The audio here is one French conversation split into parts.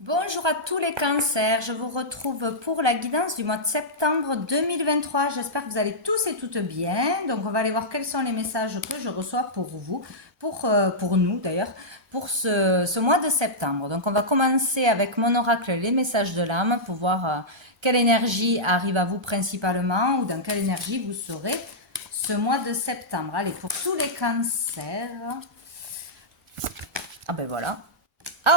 Bonjour à tous les cancers, je vous retrouve pour la guidance du mois de septembre 2023. J'espère que vous allez tous et toutes bien. Donc on va aller voir quels sont les messages que je reçois pour vous, pour nous d'ailleurs, pour ce mois de septembre. Donc on va commencer avec mon oracle, les messages de l'âme, pour voir quelle énergie arrive à vous principalement ou dans quelle énergie vous serez ce mois de septembre. Allez, pour tous les cancers. Ah ben voilà.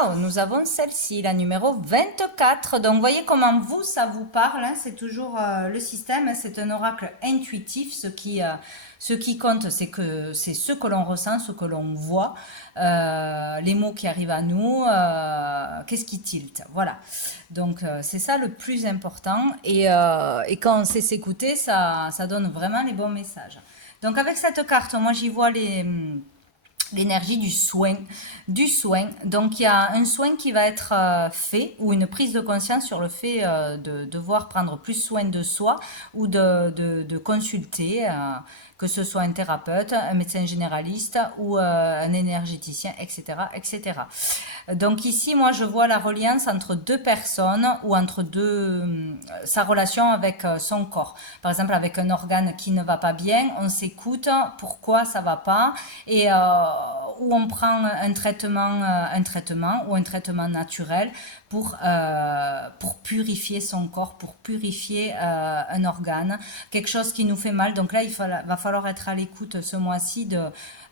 Oh, nous avons celle-ci, la numéro 24. Donc, vous voyez comment vous, ça vous parle, hein. C'est toujours le système, hein. C'est un oracle intuitif. Ce qui compte, c'est que c'est ce que l'on ressent, ce que l'on voit, les mots qui arrivent à nous, qu'est-ce qui tilte. Voilà. Donc, c'est ça le plus important. Et quand on sait s'écouter, ça donne vraiment les bons messages. Donc, avec cette carte, moi, j'y vois l'énergie du soin. Donc il y a un soin qui va être fait ou une prise de conscience sur le fait de devoir prendre plus soin de soi ou de consulter, que ce soit un thérapeute, un médecin généraliste ou un énergéticien, etc., etc. Donc ici, moi, je vois la reliance entre deux personnes ou entre sa relation avec son corps. Par exemple, avec un organe qui ne va pas bien, on s'écoute, pourquoi ça va pas, et où on prend un traitement ou un traitement naturel pour purifier son corps, pour purifier un organe, quelque chose qui nous fait mal. Donc là, va falloir être à l'écoute ce mois-ci de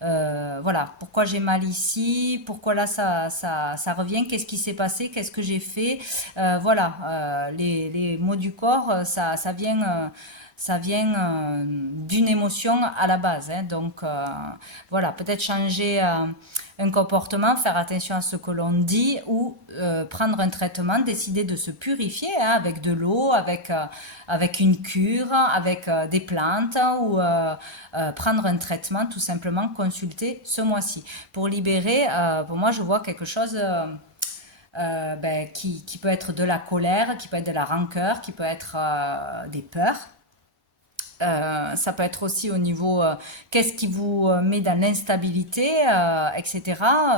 voilà, pourquoi j'ai mal ici, pourquoi là ça revient, qu'est-ce qui s'est passé, qu'est-ce que j'ai fait, voilà, les mots du corps, ça vient d'une émotion à la base, hein. Donc voilà, peut-être changer un comportement, faire attention à ce que l'on dit ou prendre un traitement, décider de se purifier, hein, avec de l'eau, avec une cure, avec des plantes ou prendre un traitement, tout simplement consulter ce mois-ci. Pour libérer, pour moi je vois quelque chose qui peut être de la colère, qui peut être de la rancœur, qui peut être des peurs. Ça peut être aussi au niveau qu'est-ce qui vous met dans l'instabilité, etc.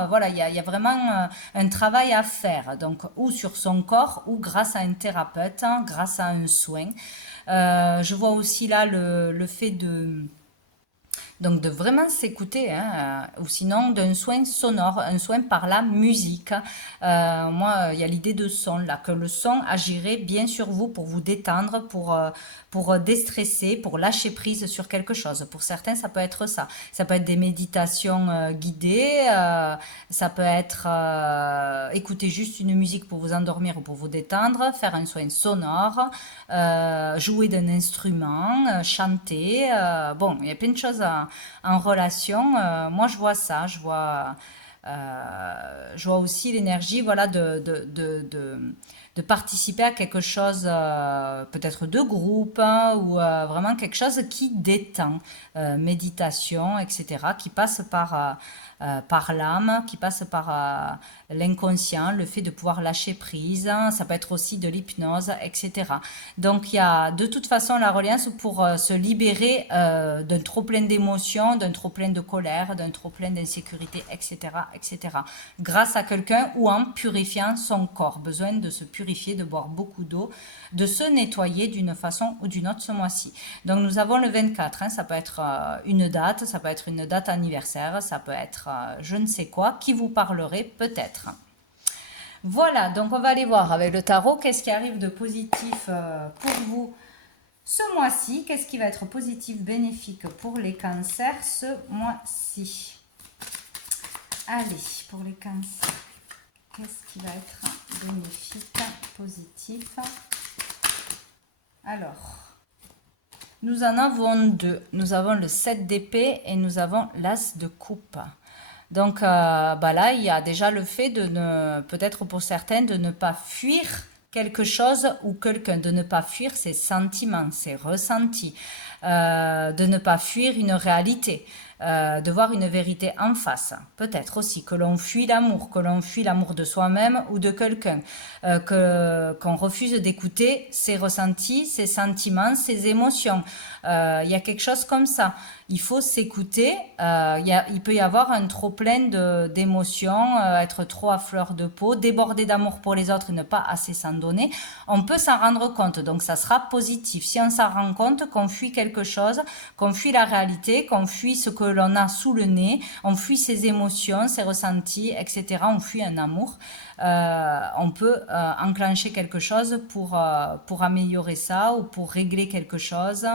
Voilà, il y a vraiment un travail à faire, donc ou sur son corps ou grâce à un thérapeute, hein, grâce à un soin. Je vois aussi là le fait de vraiment s'écouter, hein, ou sinon d'un soin sonore, un soin par la musique. Moi, il y a l'idée de son, là, que le son agirait bien sur vous pour vous détendre, pour déstresser, pour lâcher prise sur quelque chose. Pour certains, ça peut être ça. Ça peut être des méditations guidées, ça peut être écouter juste une musique pour vous endormir ou pour vous détendre, faire un soin sonore, jouer d'un instrument, chanter. Bon, il y a plein de choses en relation. Moi, je vois ça. Je vois aussi l'énergie, voilà, de participer à quelque chose, peut-être de groupe, hein, ou vraiment quelque chose qui détend, méditation, etc., qui passe par l'âme, qui passe par l'inconscient, le fait de pouvoir lâcher prise, hein. Ça peut être aussi de l'hypnose, etc. Donc il y a de toute façon la reliance pour se libérer d'un trop plein d'émotions, d'un trop plein de colère, d'un trop plein d'insécurité, etc., etc. Grâce à quelqu'un ou en purifiant son corps. Besoin de se purifier, de boire beaucoup d'eau, de se nettoyer d'une façon ou d'une autre ce mois-ci. Donc nous avons le 24, hein, ça peut être une date, ça peut être une date anniversaire, ça peut être je ne sais quoi, qui vous parlerait peut-être. Voilà, donc on va aller voir avec le tarot qu'est-ce qui arrive de positif pour vous ce mois-ci. Qu'est-ce qui va être positif, bénéfique pour les cancers ce mois-ci. Allez, pour les cancers, qu'est-ce qui va être bénéfique, positif. Alors, nous en avons deux. Nous avons le 7 d'épée et nous avons l'as de coupe. Donc là, il y a déjà le fait peut-être pour certains, de ne pas fuir quelque chose ou quelqu'un, de ne pas fuir ses sentiments, ses ressentis, de ne pas fuir une réalité. de voir une vérité en face. Peut-être aussi que l'on fuit l'amour de soi-même ou de quelqu'un, qu'on refuse d'écouter ses ressentis, ses sentiments, ses émotions. Il y a quelque chose comme ça. Il faut s'écouter. Il peut y avoir un trop plein d'émotions, être trop à fleur de peau, déborder d'amour pour les autres et ne pas assez s'en donner. On peut s'en rendre compte, donc ça sera positif. Si on s'en rend compte qu'on fuit quelque chose, qu'on fuit la réalité, qu'on fuit ce que l'on a sous le nez, on fuit ses émotions, ses ressentis, etc. On fuit un amour. On peut enclencher quelque chose pour améliorer ça ou pour régler quelque chose,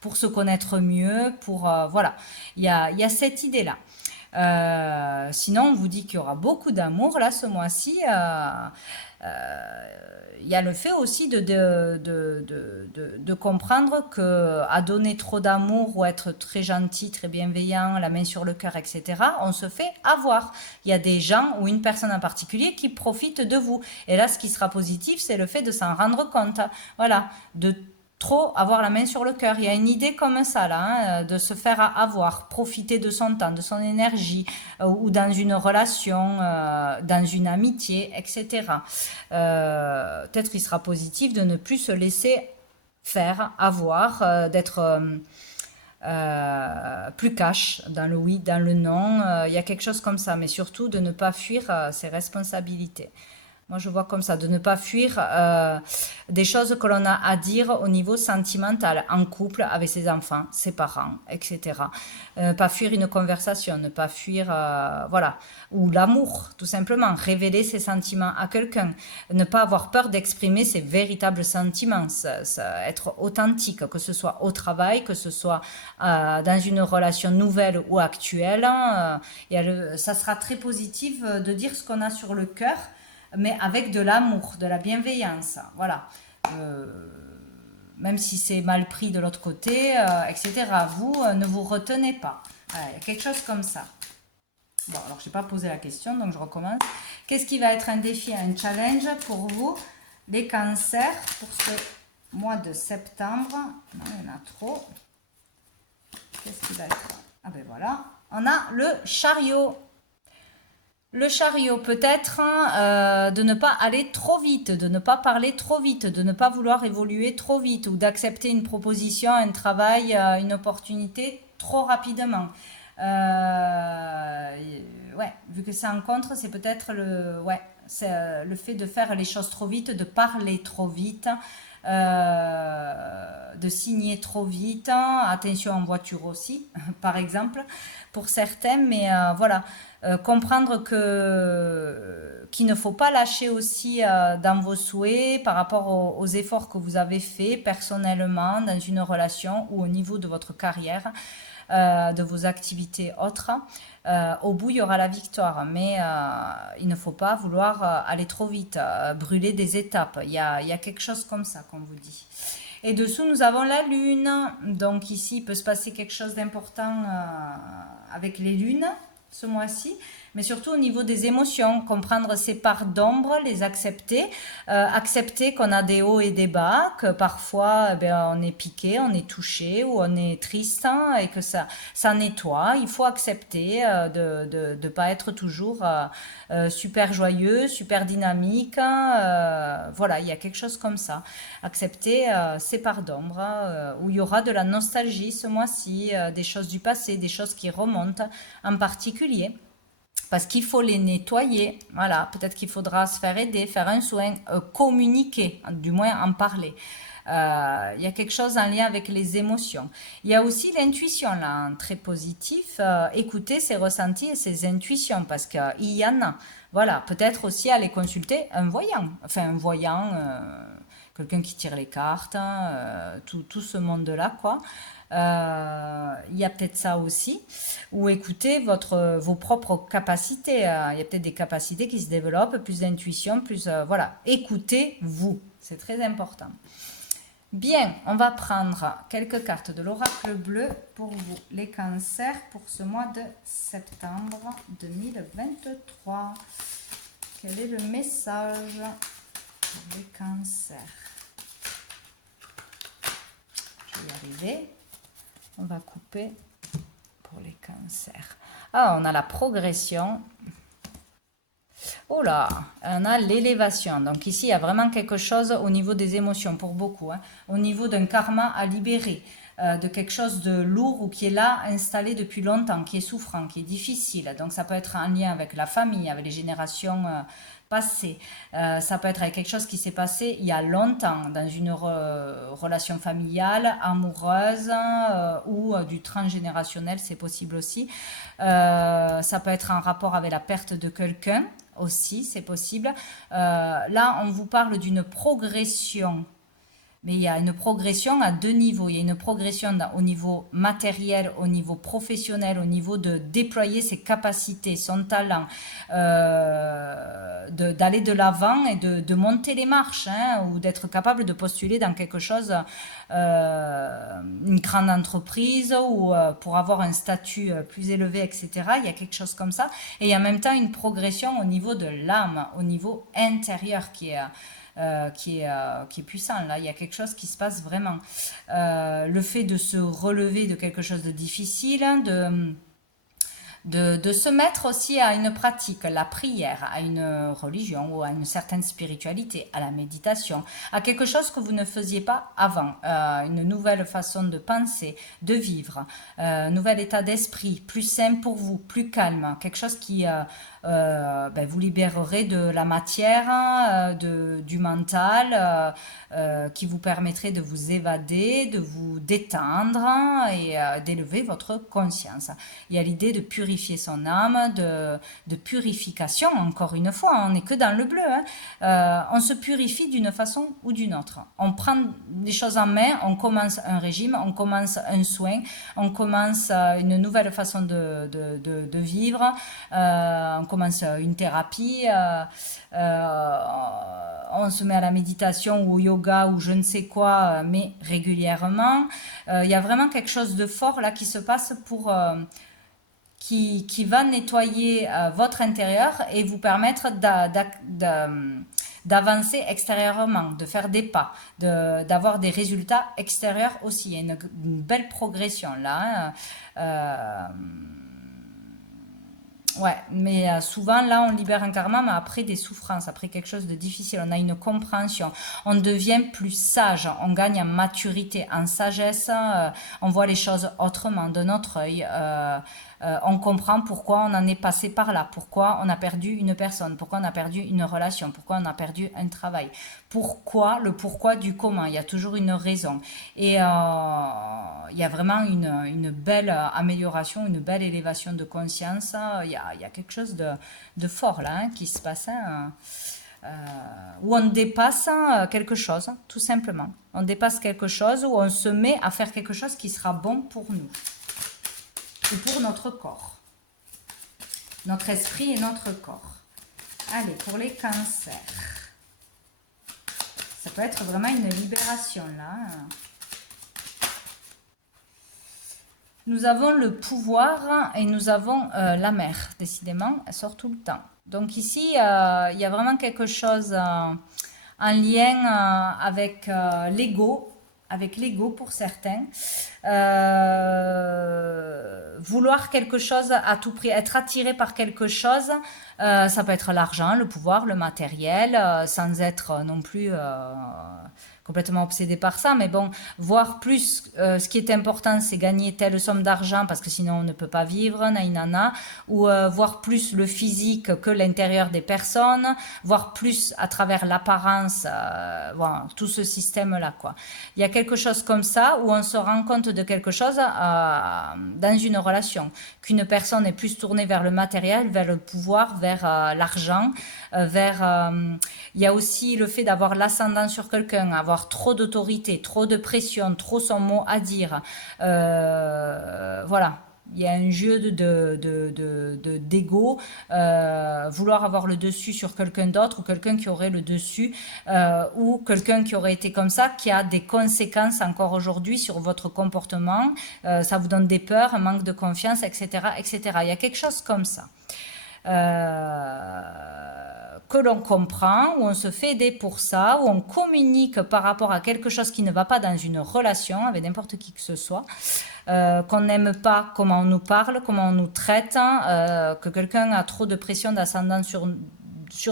pour se connaître mieux, voilà. Il y a cette idée-là. Sinon, on vous dit qu'il y aura beaucoup d'amour là ce mois-ci. Il y a le fait aussi de comprendre que à donner trop d'amour ou être très gentil, très bienveillant, la main sur le cœur, etc., on se fait avoir. Il y a des gens ou une personne en particulier qui profitent de vous. Et là, ce qui sera positif, c'est le fait de s'en rendre compte. Voilà, de trop avoir la main sur le cœur. Il y a une idée comme ça, là, de se faire avoir, profiter de son temps, de son énergie, ou dans une relation, dans une amitié, etc. Peut-être qu'il sera positif de ne plus se laisser faire, avoir, d'être plus cash dans le oui, dans le non. Il y a quelque chose comme ça, mais surtout de ne pas fuir ses responsabilités. Moi, je vois comme ça, de ne pas fuir des choses que l'on a à dire au niveau sentimental, en couple, avec ses enfants, ses parents, etc. Pas fuir une conversation, ne pas fuir, voilà, ou l'amour, tout simplement, révéler ses sentiments à quelqu'un, ne pas avoir peur d'exprimer ses véritables sentiments, être authentique, que ce soit au travail, que ce soit dans une relation nouvelle ou actuelle. Ça sera très positif de dire ce qu'on a sur le cœur, mais avec de l'amour, de la bienveillance, voilà. Même si c'est mal pris de l'autre côté, etc. Vous, ne vous retenez pas. Voilà, il y a quelque chose comme ça. Bon, alors je n'ai pas posé la question, donc je recommence. Qu'est-ce qui va être un défi, un challenge pour vous, les cancers, pour ce mois de septembre? Non, il y en a trop. Qu'est-ce qui va être? Ah ben voilà, on a le chariot. Le chariot, peut-être de ne pas aller trop vite, de ne pas parler trop vite, de ne pas vouloir évoluer trop vite ou d'accepter une proposition, un travail, une opportunité trop rapidement. Ouais, vu que c'est en contre, c'est peut-être le fait de faire les choses trop vite, de parler trop vite, de signer trop vite. Attention en voiture aussi, par exemple, pour certains, mais voilà. Comprendre qu'il ne faut pas lâcher aussi dans vos souhaits par rapport aux efforts que vous avez faits personnellement dans une relation ou au niveau de votre carrière, de vos activités autres. Au bout, il y aura la victoire, mais il ne faut pas vouloir aller trop vite, brûler des étapes. Il y a quelque chose comme ça, qu'on vous dit. Et dessous, nous avons la lune. Donc ici, il peut se passer quelque chose d'important avec les lunes ce mois-ci, mais surtout au niveau des émotions, comprendre ces parts d'ombre, les accepter, accepter qu'on a des hauts et des bas, que parfois on est piqué, on est touché ou on est triste, hein, et que ça nettoie. Il faut accepter de ne pas être toujours super joyeux, super dynamique. Voilà, il y a quelque chose comme ça. Accepter ces parts d'ombre, où il y aura de la nostalgie ce mois-ci, des choses du passé, des choses qui remontent en particulier. Parce qu'il faut les nettoyer. Voilà, peut-être qu'il faudra se faire aider, faire un soin, communiquer, du moins en parler. Il y a quelque chose en lien avec les émotions. Il y a aussi l'intuition, là, hein, très positif. Écouter ses ressentis et ses intuitions, parce qu'il y en a. Voilà, peut-être aussi aller consulter un voyant. Enfin, un voyant, quelqu'un qui tire les cartes, hein, tout ce monde-là, quoi. Il y a peut-être ça aussi, ou écoutez vos propres capacités. Il y a peut-être des capacités qui se développent, plus d'intuition, plus voilà. Écoutez-vous, c'est très important. Bien, on va prendre quelques cartes de l'oracle bleu pour vous, les cancers, pour ce mois de septembre 2023. Quel est le message pour les cancers? Je vais y arriver. On va couper pour les cancers. Ah, on a la progression. Oh là, on a l'élévation. Donc ici, il y a vraiment quelque chose au niveau des émotions pour beaucoup, hein, au niveau d'un karma à libérer, de quelque chose de lourd ou qui est là, installé depuis longtemps, qui est souffrant, qui est difficile. Donc ça peut être en lien avec la famille, avec les générations passées. Ça peut être avec quelque chose qui s'est passé il y a longtemps, dans une relation familiale, amoureuse ou du transgénérationnel, c'est possible aussi. Ça peut être en rapport avec la perte de quelqu'un aussi, c'est possible. Là, on vous parle d'une progression, mais il y a une progression à deux niveaux. Il y a une progression au niveau matériel, au niveau professionnel, au niveau de déployer ses capacités, son talent, d'aller de l'avant et de monter les marches, hein, ou d'être capable de postuler dans quelque chose, une grande entreprise, ou pour avoir un statut plus élevé, etc. Il y a quelque chose comme ça. Et il y a en même temps une progression au niveau de l'âme, au niveau intérieur qui est puissant. Là, il y a quelque chose qui se passe vraiment. Le fait de se relever de quelque chose de difficile, de se mettre aussi à une pratique, la prière, à une religion ou à une certaine spiritualité, à la méditation, à quelque chose que vous ne faisiez pas avant, une nouvelle façon de penser, de vivre, nouvel état d'esprit, plus sain pour vous, plus calme, quelque chose qui vous libérerez de la matière, du mental, qui vous permettrait de vous évader, de vous détendre et d'élever votre conscience. Il y a l'idée de purifier son âme, de purification, encore une fois, on n'est que dans le bleu. Hein. On se purifie d'une façon ou d'une autre. On prend les choses en main, on commence un régime, on commence un soin, on commence une nouvelle façon de vivre, on commence une thérapie, on se met à la méditation ou au yoga ou je ne sais quoi, mais régulièrement. Il y a vraiment quelque chose de fort là qui se passe qui va nettoyer votre intérieur et vous permettre d'avancer extérieurement, de faire des pas, d'avoir des résultats extérieurs aussi. Il y a une belle progression là. Hein. Ouais, mais souvent là on libère un karma, mais après des souffrances, après quelque chose de difficile, on a une compréhension, on devient plus sage, on gagne en maturité, en sagesse, on voit les choses autrement, de notre œil, on comprend pourquoi on en est passé par là, pourquoi on a perdu une personne, pourquoi on a perdu une relation, pourquoi on a perdu un travail, le pourquoi du comment, il y a toujours une raison. Et il y a vraiment une belle amélioration, une belle élévation de conscience, il y a quelque chose de fort là hein, qui se passe. Hein, où on dépasse quelque chose, tout simplement. On dépasse quelque chose, où on se met à faire quelque chose qui sera bon pour nous. Ou pour notre corps. Notre esprit et notre corps. Allez, pour les cancers. Ça peut être vraiment une libération, là. Nous avons le pouvoir et nous avons la mer. Décidément, elle sort tout le temps. Donc ici, il y a vraiment quelque chose en lien avec l'ego pour certains. Vouloir quelque chose à tout prix, être attiré par quelque chose, ça peut être l'argent, le pouvoir, le matériel, sans être non plus complètement obsédé par ça, mais bon, voir plus, ce qui est important, c'est gagner telle somme d'argent, parce que sinon on ne peut pas vivre, naïnana, ou voir plus le physique que l'intérieur des personnes, voir plus à travers l'apparence, voilà, tout ce système-là, quoi. Il y a quelque chose comme ça, où on se rend compte de quelque chose dans une relation, qu'une personne est plus tournée vers le matériel, vers le pouvoir, vers l'argent, il y a aussi le fait d'avoir l'ascendant sur quelqu'un, avoir trop d'autorité, trop de pression, trop son mot à dire. Voilà. Il y a un jeu d'ego, vouloir avoir le dessus sur quelqu'un d'autre ou quelqu'un qui aurait le dessus ou quelqu'un qui aurait été comme ça, qui a des conséquences encore aujourd'hui sur votre comportement. Ça vous donne des peurs, un manque de confiance, etc., etc. Il y a quelque chose comme ça. que l'on comprend, où on se fait aider pour ça, où on communique par rapport à quelque chose qui ne va pas dans une relation avec n'importe qui que ce soit, qu'on n'aime pas comment on nous parle, comment on nous traite, que quelqu'un a trop de pression d'ascendant sur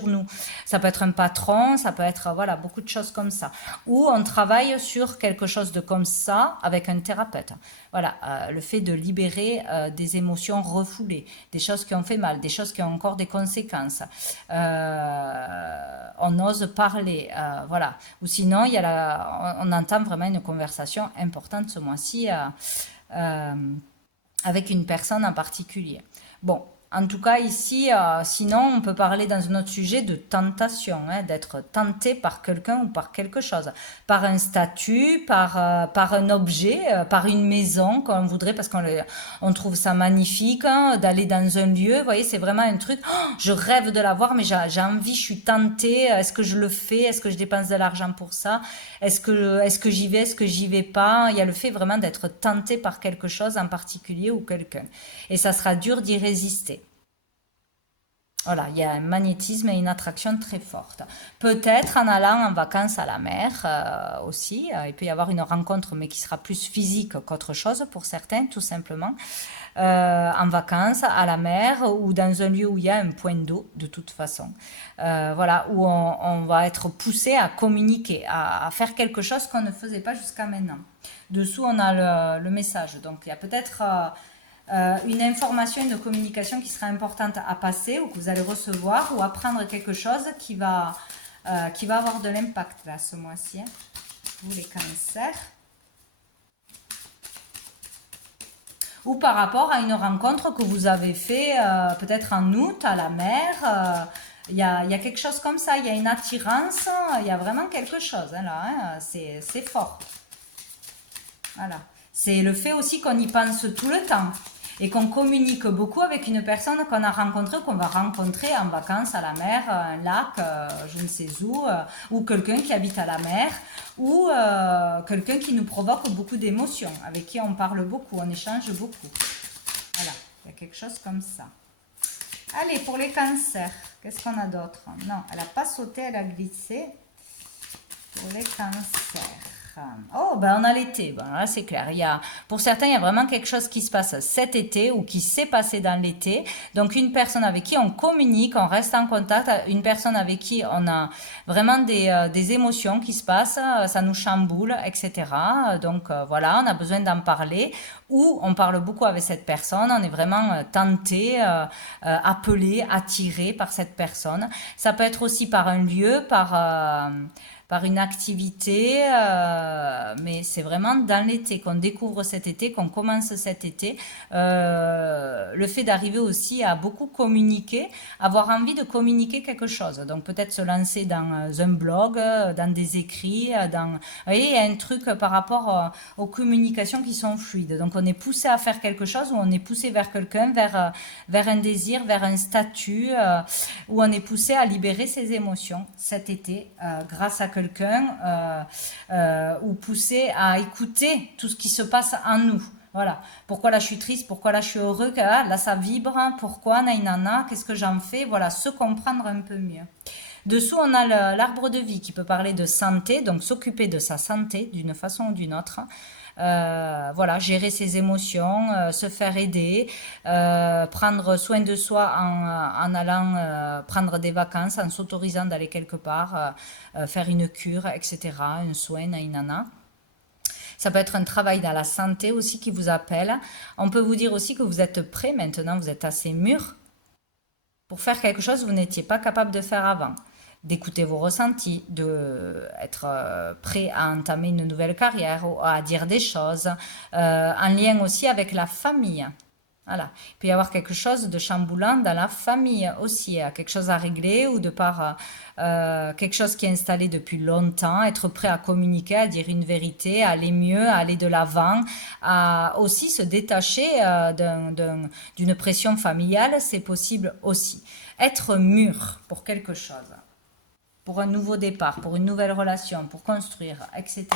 nous. Ça peut être un patron, ça peut être voilà, beaucoup de choses comme ça. Ou on travaille sur quelque chose de comme ça avec un thérapeute. Voilà, le fait de libérer des émotions refoulées, des choses qui ont fait mal, des choses qui ont encore des conséquences. On ose parler, voilà. Ou sinon, on entend vraiment une conversation importante ce mois-ci euh, avec une personne en particulier. Bon, en tout cas ici, sinon on peut parler dans un autre sujet de tentation, hein, d'être tenté par quelqu'un ou par quelque chose, par un statut, par un objet, par une maison qu'on voudrait parce on trouve ça magnifique, hein, d'aller dans un lieu. Vous voyez, c'est vraiment un truc, oh, je rêve de l'avoir, mais j'ai envie, je suis tentée. Est-ce que je le fais? Est-ce que je dépense de l'argent pour ça? Est-ce que j'y vais? Est-ce que j'y vais pas? Il y a le fait vraiment d'être tenté par quelque chose en particulier ou quelqu'un. Et ça sera dur d'y résister. Voilà, il y a un magnétisme et une attraction très forte. Peut-être en allant en vacances à la mer aussi. Il peut y avoir une rencontre, mais qui sera plus physique qu'autre chose pour certains, tout simplement. En vacances, à la mer ou dans un lieu où il y a un point d'eau, de toute façon. Voilà, où on va être poussé à communiquer, à faire quelque chose qu'on ne faisait pas jusqu'à maintenant. Dessous, on a le message. Donc, il y a peut-être une information, une communication qui sera importante à passer ou que vous allez recevoir ou apprendre quelque chose qui va avoir de l'impact là ce mois-ci, hein, vous les cancers. Ou par rapport à une rencontre que vous avez fait peut-être en août à la mer. Il y a quelque chose comme ça, il y a une attirance, il y a vraiment quelque chose hein, là, hein, c'est fort. Voilà. C'est le fait aussi qu'on y pense tout le temps et qu'on communique beaucoup avec une personne qu'on a rencontrée, qu'on va rencontrer en vacances à la mer, un lac, je ne sais où, ou quelqu'un qui habite à la mer, ou quelqu'un qui nous provoque beaucoup d'émotions, avec qui on parle beaucoup, on échange beaucoup. Voilà, il y a quelque chose comme ça. Allez, pour les cancers, qu'est-ce qu'on a d'autre? Non, elle n'a pas sauté, elle a glissé. Pour les cancers. Oh, ben on a l'été. Bon, là, c'est clair. Pour certains, il y a vraiment quelque chose qui se passe cet été ou qui s'est passé dans l'été. Donc, une personne avec qui on communique, on reste en contact, une personne avec qui on a vraiment des émotions qui se passent, ça nous chamboule, etc. Donc, voilà, on a besoin d'en parler. Ou on parle beaucoup avec cette personne, on est vraiment tenté, appelé, attiré par cette personne. Ça peut être aussi par un lieu, par une activité, mais c'est vraiment dans l'été qu'on découvre cet été, qu'on commence cet été. Le fait d'arriver aussi à beaucoup communiquer, avoir envie de communiquer quelque chose. Donc peut-être se lancer dans un blog, dans des écrits, vous voyez, il y a un truc par rapport aux communications qui sont fluides. Donc on est poussé à faire quelque chose, ou on est poussé vers quelqu'un, vers un désir, vers un statut, où on est poussé à libérer ses émotions cet été grâce à quelqu'un ou poussé à écouter tout ce qui se passe en nous. Voilà. Pourquoi là je suis triste, pourquoi là je suis heureux, là ça vibre, pourquoi, naïnana, qu'est-ce que j'en fais, voilà, se comprendre un peu mieux. Dessous, on a l'arbre de vie qui peut parler de santé, donc s'occuper de sa santé d'une façon ou d'une autre. Voilà, gérer ses émotions, se faire aider, prendre soin de soi en allant prendre des vacances, en s'autorisant d'aller quelque part, faire une cure, etc., un soin, naïnana. Ça peut être un travail dans la santé aussi qui vous appelle. On peut vous dire aussi que vous êtes prêt maintenant, vous êtes assez mûr pour faire quelque chose que vous n'étiez pas capable de faire avant. D'écouter vos ressentis, d'être prêt à entamer une nouvelle carrière, ou à dire des choses, en lien aussi avec la famille. Voilà. Il peut y avoir quelque chose de chamboulant dans la famille aussi, quelque chose à régler ou de par quelque chose qui est installé depuis longtemps, être prêt à communiquer, à dire une vérité, à aller mieux, à aller de l'avant, à aussi se détacher d'une pression familiale, c'est possible aussi. Être mûr pour quelque chose, pour un nouveau départ, pour une nouvelle relation, pour construire, etc.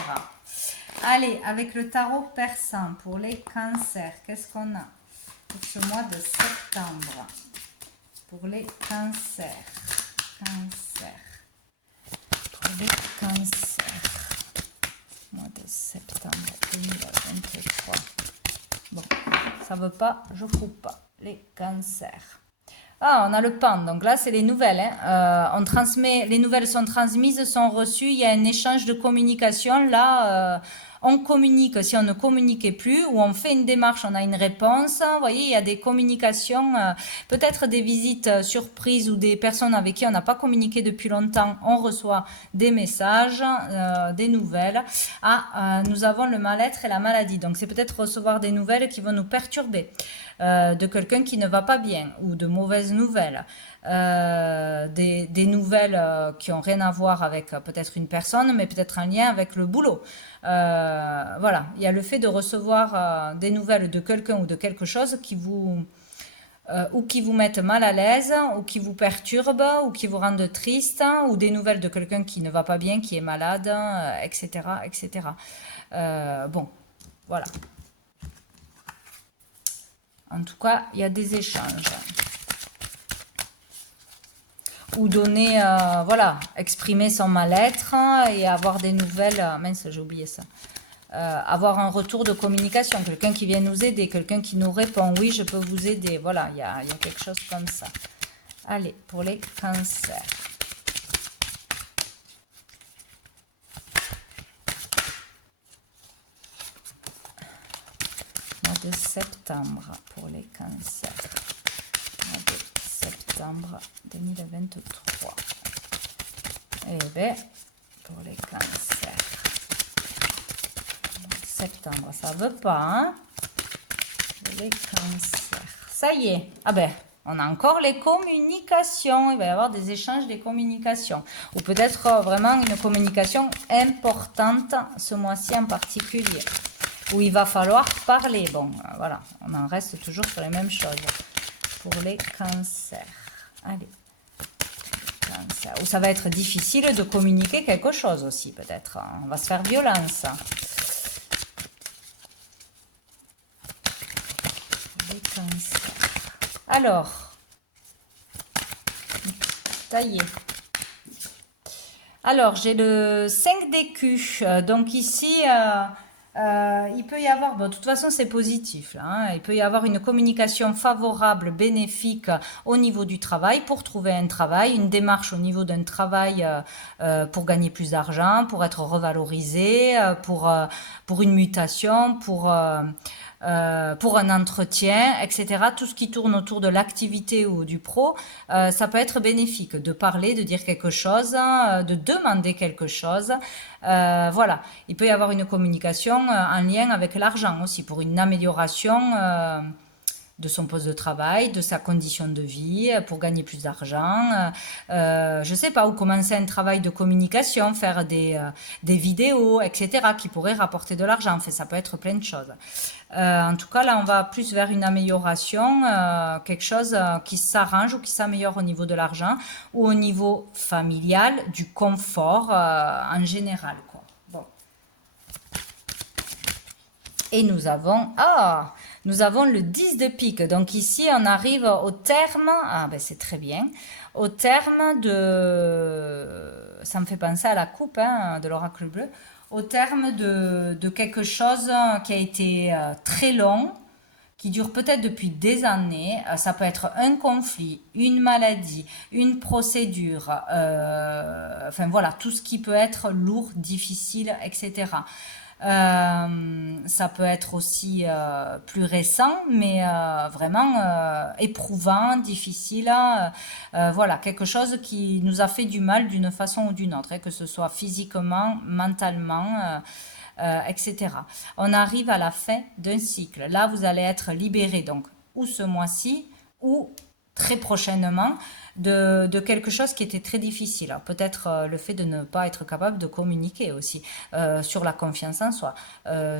Allez, avec le tarot persan pour les cancers, qu'est-ce qu'on a pour ce mois de septembre? pour les cancers. Cancer. Pour les cancers. Mois de septembre 2023. Bon, ça veut pas, je coupe pas. Les cancers. Ah, on a le pan. Donc là, c'est les nouvelles. On transmet, les nouvelles sont transmises, sont reçues. Il y a un échange de communication. Là, on communique si on ne communiquait plus, ou on fait une démarche, on a une réponse. Vous voyez, il y a des communications, peut-être des visites surprises ou des personnes avec qui on n'a pas communiqué depuis longtemps. On reçoit des messages, des nouvelles. Ah, nous avons le mal-être et la maladie. Donc c'est peut-être recevoir des nouvelles qui vont nous perturber. De quelqu'un qui ne va pas bien, ou de mauvaises nouvelles, des nouvelles qui n'ont rien à voir avec peut-être une personne, mais peut-être un lien avec le boulot. Voilà, il y a le fait de recevoir des nouvelles de quelqu'un ou de quelque chose qui ou qui vous mettent mal à l'aise, ou qui vous perturbent, ou qui vous rendent triste, ou des nouvelles de quelqu'un qui ne va pas bien, qui est malade, etc., etc. Bon, voilà. En tout cas, il y a des échanges. Ou donner, voilà, exprimer son mal-être et avoir des nouvelles. Mince, j'ai oublié ça. Avoir un retour de communication, quelqu'un qui vient nous aider, quelqu'un qui nous répond, oui, je peux vous aider. Voilà, il y a quelque chose comme ça. Allez, pour les cancers. Mois de septembre pour les cancers. Mois de septembre 2023. Eh bien, pour les cancers. Septembre, ça veut pas, hein? Les cancers. Ça y est. Ah ben, on a encore les communications. Il va y avoir des échanges des communications. Ou peut-être vraiment une communication importante ce mois-ci en particulier. Où il va falloir parler. Bon, voilà, on en reste toujours sur les mêmes choses. Pour les cancers. Allez. Cancer. Ou ça va être difficile de communiquer quelque chose aussi, peut-être. On va se faire violence. Les cancers. Alors. Ça y est. Alors, j'ai le 5 d'écus. Donc ici... il peut y avoir, bon, de toute façon c'est positif là, hein, il peut y avoir une communication favorable, bénéfique au niveau du travail pour trouver un travail, une démarche au niveau d'un travail pour gagner plus d'argent, pour être revalorisé, pour une mutation, pour un entretien, etc. Tout ce qui tourne autour de l'activité ou du pro, ça peut être bénéfique de parler, de dire quelque chose, de demander quelque chose. Voilà, il peut y avoir une communication en lien avec l'argent aussi pour une amélioration de son poste de travail, de sa condition de vie, pour gagner plus d'argent. Je ne sais pas, où commencer un travail de communication, faire des vidéos, etc., qui pourraient rapporter de l'argent. Enfin, ça peut être plein de choses. En tout cas, là, on va plus vers une amélioration, quelque chose qui s'arrange ou qui s'améliore au niveau de l'argent ou au niveau familial, du confort en général, quoi. Bon. Et nous avons le 10 de pique. Donc ici, on arrive au terme, ah ben c'est très bien, au terme de, ça me fait penser à la coupe hein, de l'oracle bleu, au terme de quelque chose qui a été très long, qui dure peut-être depuis des années. Ça peut être un conflit, une maladie, une procédure, enfin voilà, tout ce qui peut être lourd, difficile, etc. Ça peut être aussi plus récent, mais vraiment éprouvant, difficile. Voilà, quelque chose qui nous a fait du mal d'une façon ou d'une autre, hein, que ce soit physiquement, mentalement, etc. On arrive à la fin d'un cycle. Là, vous allez être libéré, donc, ou ce mois-ci, ou très prochainement, de quelque chose qui était très difficile. Alors, peut-être le fait de ne pas être capable de communiquer aussi sur la confiance en soi,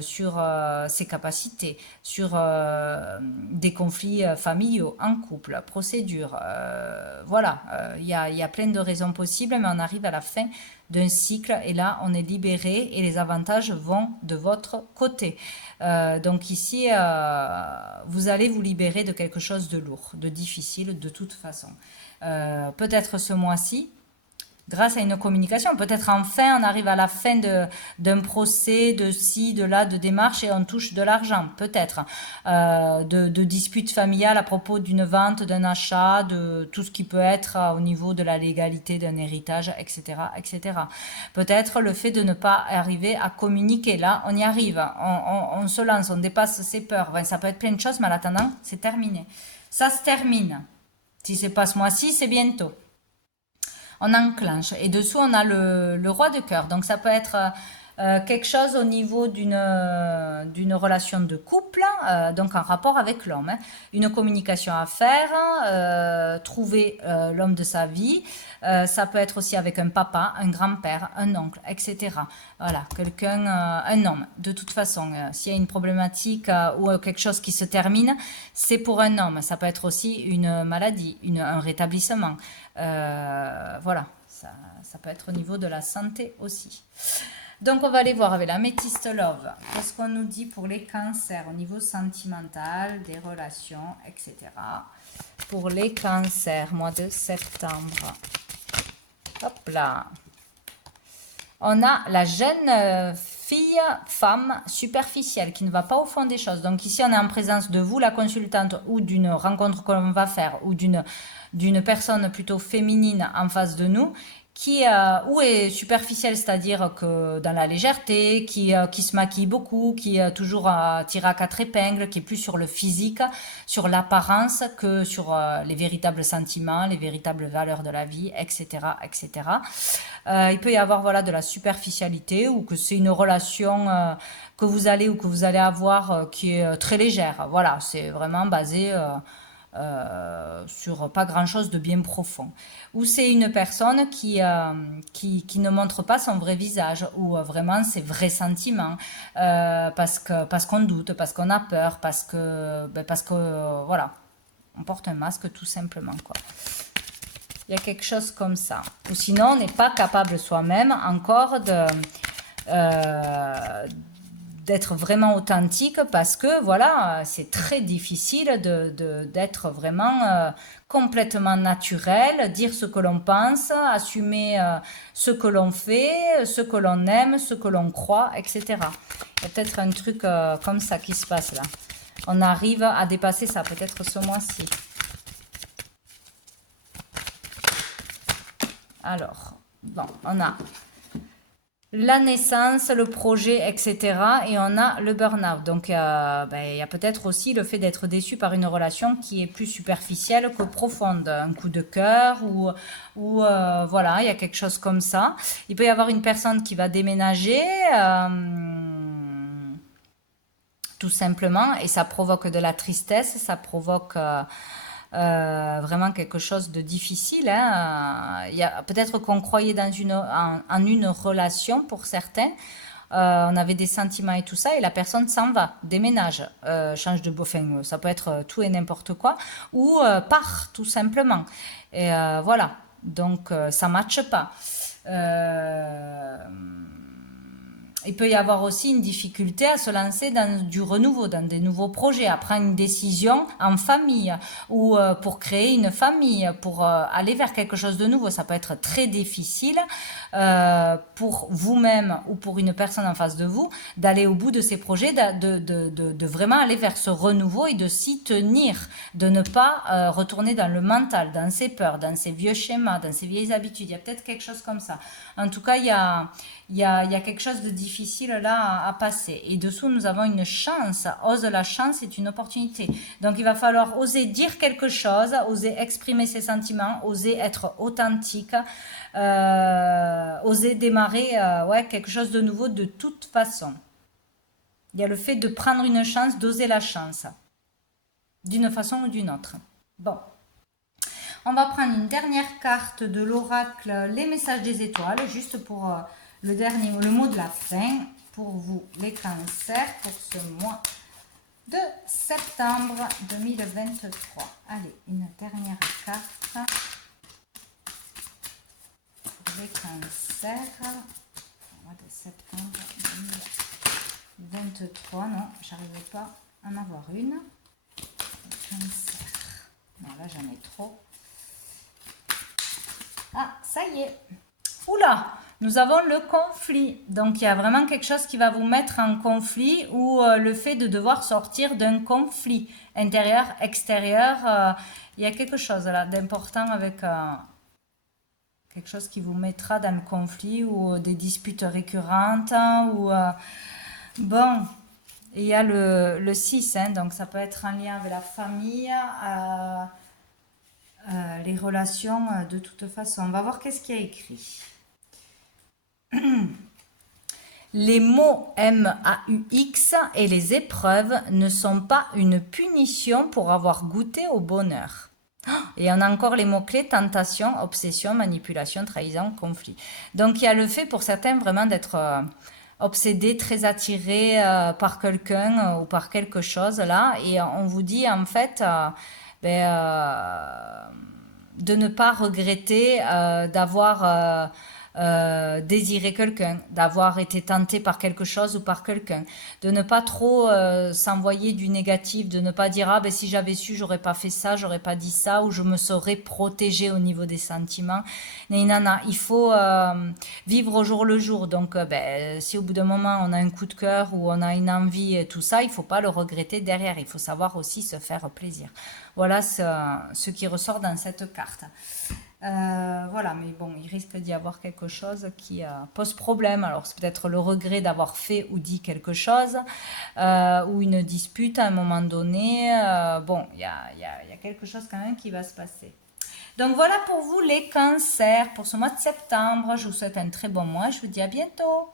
sur ses capacités, sur des conflits familiaux, en couple, procédures. Voilà, il y a plein de raisons possibles, mais on arrive à la fin d'un cycle et là, on est libéré et les avantages vont de votre côté. Donc ici, vous allez vous libérer de quelque chose de lourd, de difficile de toute façon. Peut-être ce mois-ci, grâce à une communication. Peut-être enfin on arrive à la fin d'un procès, de ci, de là, de démarche et on touche de l'argent. Peut-être de disputes familiales à propos d'une vente, d'un achat, de tout ce qui peut être au niveau de la légalité d'un héritage, etc., etc. Peut-être le fait de ne pas arriver à communiquer. Là, on y arrive. On se lance, on dépasse ses peurs. Enfin, ça peut être plein de choses, mais en attendant, c'est terminé. Ça se termine. Si c'est pas ce mois-ci, c'est bientôt. On enclenche. Et dessous, on a le roi de cœur. Donc, ça peut être quelque chose au niveau d'une relation de couple, donc en rapport avec l'homme. Hein. Une communication à faire, trouver l'homme de sa vie. Ça peut être aussi avec un papa, un grand-père, un oncle, etc. Voilà, quelqu'un, un homme. De toute façon, s'il y a une problématique ou quelque chose qui se termine, c'est pour un homme. Ça peut être aussi une maladie, un rétablissement. Voilà, ça peut être au niveau de la santé aussi. Donc, on va aller voir avec la Métiste Love. Qu'est-ce qu'on nous dit pour les cancers au niveau sentimental, des relations, etc. Pour les cancers, mois de septembre. Hop là. On a la jeune fille, femme superficielle qui ne va pas au fond des choses. Donc ici, on est en présence de vous, la consultante, ou d'une rencontre que l'on va faire, ou d'une personne plutôt féminine en face de nous, qui ou est superficielle, c'est-à-dire que dans la légèreté, qui se maquille beaucoup, qui est toujours tiré à quatre épingles, qui est plus sur le physique, sur l'apparence que sur les véritables sentiments, les véritables valeurs de la vie, etc., etc. Il peut y avoir voilà de la superficialité ou que c'est une relation que vous allez ou que vous allez avoir qui est très légère. Voilà, c'est vraiment basé sur pas grand-chose de bien profond. Ou c'est une personne qui ne montre pas son vrai visage, ou vraiment ses vrais sentiments, parce qu'on doute, parce qu'on a peur, parce que voilà, on porte un masque tout simplement, quoi. Il y a quelque chose comme ça. Ou sinon, on n'est pas capable soi-même encore d'être vraiment authentique parce que voilà, c'est très difficile d'être vraiment complètement naturel, dire ce que l'on pense, assumer ce que l'on fait, ce que l'on aime, ce que l'on croit, etc. Il y a peut-être un truc comme ça qui se passe là. On arrive à dépasser ça peut-être ce mois-ci. Alors, bon, on a la naissance, le projet, etc. Et on a le burn-out. Donc, il y a peut-être aussi le fait d'être déçu par une relation qui est plus superficielle que profonde. Un coup de cœur ou voilà, il y a quelque chose comme ça. Il peut y avoir une personne qui va déménager, tout simplement, et ça provoque de la tristesse, ça provoque... vraiment quelque chose de difficile. Hein. Il y a peut-être qu'on croyait en une relation pour certains. On avait des sentiments et tout ça, et la personne s'en va, déménage, change de beau, enfin, ça peut être tout et n'importe quoi, ou part tout simplement. Et voilà, donc ça ne matche pas. Il peut y avoir aussi une difficulté à se lancer dans du renouveau, dans des nouveaux projets, à prendre une décision en famille ou pour créer une famille, pour aller vers quelque chose de nouveau. Ça peut être très difficile pour vous-même ou pour une personne en face de vous d'aller au bout de ces projets, de vraiment aller vers ce renouveau et de s'y tenir, de ne pas retourner dans le mental, dans ses peurs, dans ses vieux schémas, dans ses vieilles habitudes. Il y a peut-être quelque chose comme ça. En tout cas, il y a quelque chose de difficile là à passer. Et dessous, nous avons une chance. Ose la chance, c'est une opportunité. Donc, il va falloir oser dire quelque chose, oser exprimer ses sentiments, oser être authentique, oser démarrer quelque chose de nouveau de toute façon. Il y a le fait de prendre une chance, d'oser la chance, d'une façon ou d'une autre. Bon. On va prendre une dernière carte de l'oracle, les messages des étoiles, juste pour le mot de la fin, pour vous, les cancers, pour ce mois de septembre 2023. Allez, une dernière carte pour les cancers, mois de septembre 2023. Non, j'arrivais pas à en avoir une. Cancer. Non, là j'en ai trop. Ah, ça y est. Oula, nous avons le conflit. Donc il y a vraiment quelque chose qui va vous mettre en conflit ou le fait de devoir sortir d'un conflit intérieur, extérieur. Il y a quelque chose là d'important avec quelque chose qui vous mettra dans le conflit ou des disputes récurrentes ou bon. Il y a le 6, hein, donc ça peut être en lien avec la famille, les relations de toute façon. On va voir qu'est-ce qu'il y a écrit. Les mots MAUX et les épreuves ne sont pas une punition pour avoir goûté au bonheur. Et on a encore les mots-clés tentation, obsession, manipulation, trahison, conflit. Donc il y a le fait pour certains vraiment d'être obsédé, très attiré par quelqu'un ou par quelque chose là. Et on vous dit en fait de ne pas regretter d'avoir désirer quelqu'un, d'avoir été tenté par quelque chose ou par quelqu'un, de ne pas trop s'envoyer du négatif, de ne pas dire ah ben si j'avais su j'aurais pas fait ça, j'aurais pas dit ça ou je me serais protégé au niveau des sentiments. Nana, il faut vivre au jour le jour. Donc si au bout d'un moment on a un coup de cœur ou on a une envie et tout ça, il faut pas le regretter derrière. Il faut savoir aussi se faire plaisir. Voilà ce qui ressort dans cette carte. Voilà, mais bon, il risque d'y avoir quelque chose qui pose problème. Alors, c'est peut-être le regret d'avoir fait ou dit quelque chose, ou une dispute à un moment donné. Bon, il y a quelque chose quand même qui va se passer. Donc, voilà pour vous les cancers pour ce mois de septembre. Je vous souhaite un très bon mois. Je vous dis à bientôt.